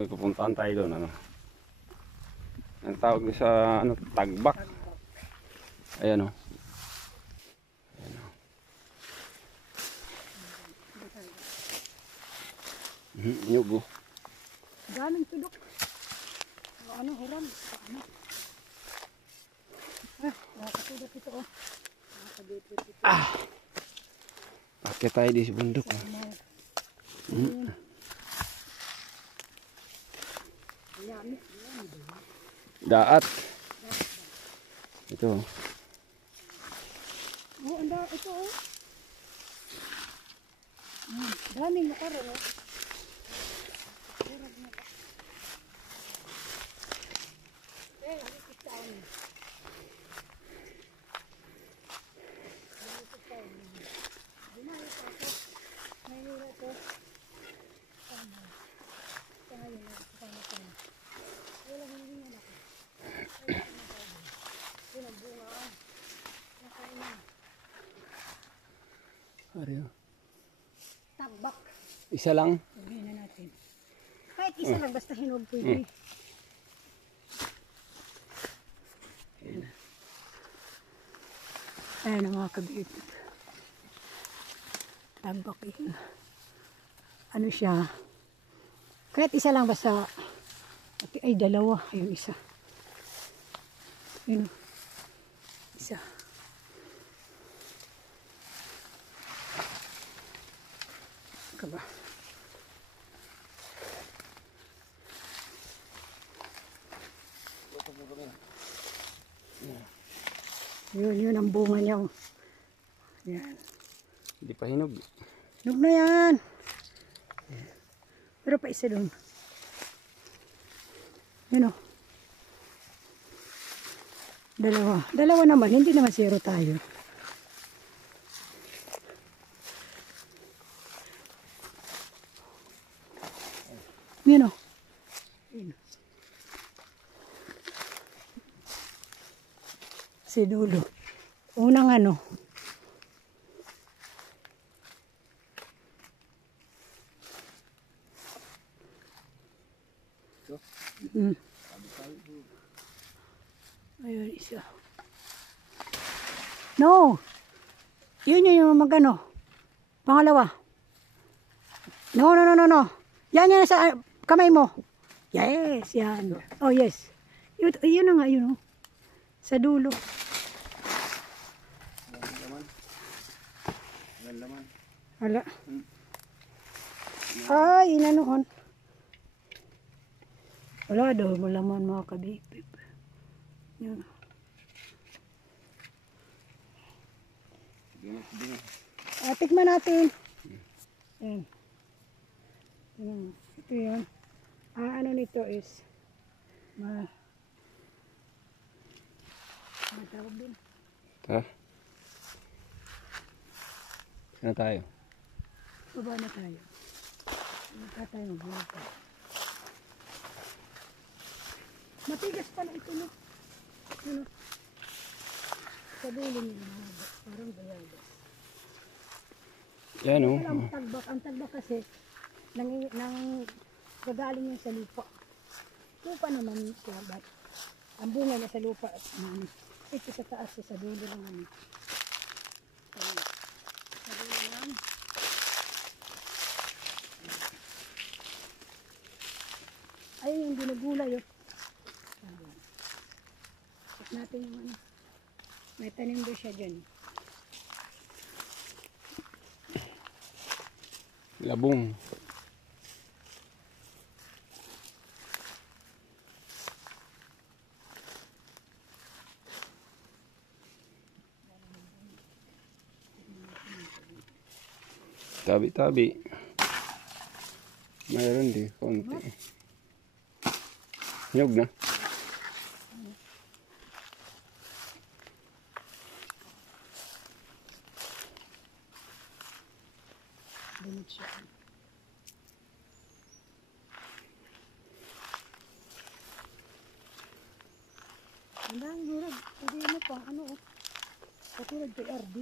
Pupuntahan tayo doon, ano. Ang tawag sa ano, tagbak. Ayan o. Ayan o. Nyug o. Daming tudok. Ano, hiram. Ano? Nakakatudok ito o. Nakakadipit ito. Akit tayo di sa bundok. Daat. Ito. Oh, anda ito oh. Daming nakaro oh. Tagbak. Isa lang. Sabihin na natin. Kahit isa lang basta hinog pwede. Ayan ang mga kabibig. Tagbak yun. Ano siya? Kahit isa lang basta. Ay dalawa. Ayun isa. Yun. Isa. Kaba. Yun ang bunga niya. Yan. Hindi pa hinog. Hinog na yan. Pero pa isa doon. Yun o. Dalawa. Dalawa naman. Hindi naman zero tayo. Yun o. Si dulo. Unang ano. Ayun isa. No. Yun yung magano. Pangalawa. No. Yan sa kamay mo. Yes, yan. Oh, yes. Yun na nga, yun. Sa dulo. Hala. Ay, inanuhon. Wala daw, malaman mga kabibib. Yun. Tikman natin. Yan. Ito yun. Ano nito is matawag din. Ha? Saan tayo? Baba na tayo. Baba tayo magbuka. Matigas pala ito no. Ano? Sa dulo niya mahaba. Parang bayagas. Yan o. Ang tagbak kasi nang gagaling yun sa lupa. Lupa naman siya. But ang bunga niya sa lupa. Ito sa taas sa dulo lang naman. Sa dulo lang. Ayun yung ginagulay yun. Check natin yung ano. May tanim doon siya dyan. Labong. Tabi-tabi. Mayroon din, konti. Hinog na. Bunod siya. Ang hirap. Hindi mo pa. Ano o. Katulad kay RD.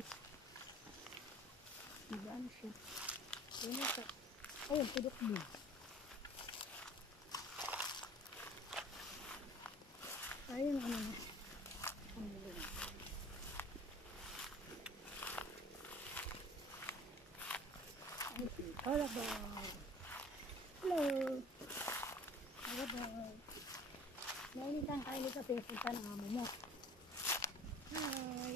Diba ano siya? Ayun ito. Ayun, tudok mo. hindi ka pinapunta ng amo mo. Hi.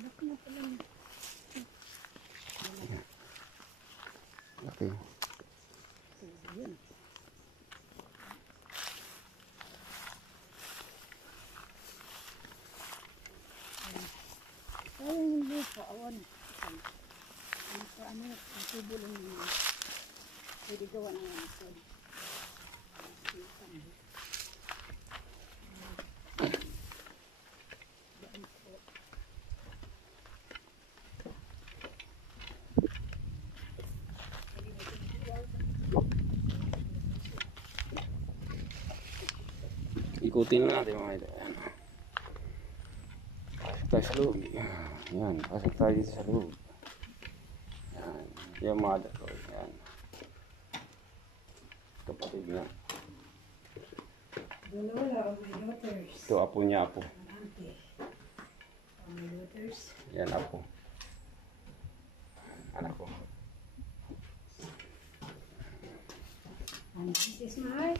Anak na pala. Okay. Yun. Ay, hindi po. Awan. Ano, ang tubo lang yun. Pwede gawa ng ano. Ikutin lang natin mga ito. Ayan. Pasok tayo sa loob. Ayan. Pasok tayo dito sa loob. Ayan. Yung mother ko. Ayan. Kapatid na. The Lola of my daughters. Ito apo niya apo. Auntie. Of my daughters. Ayan apo. Anak ko. And this is my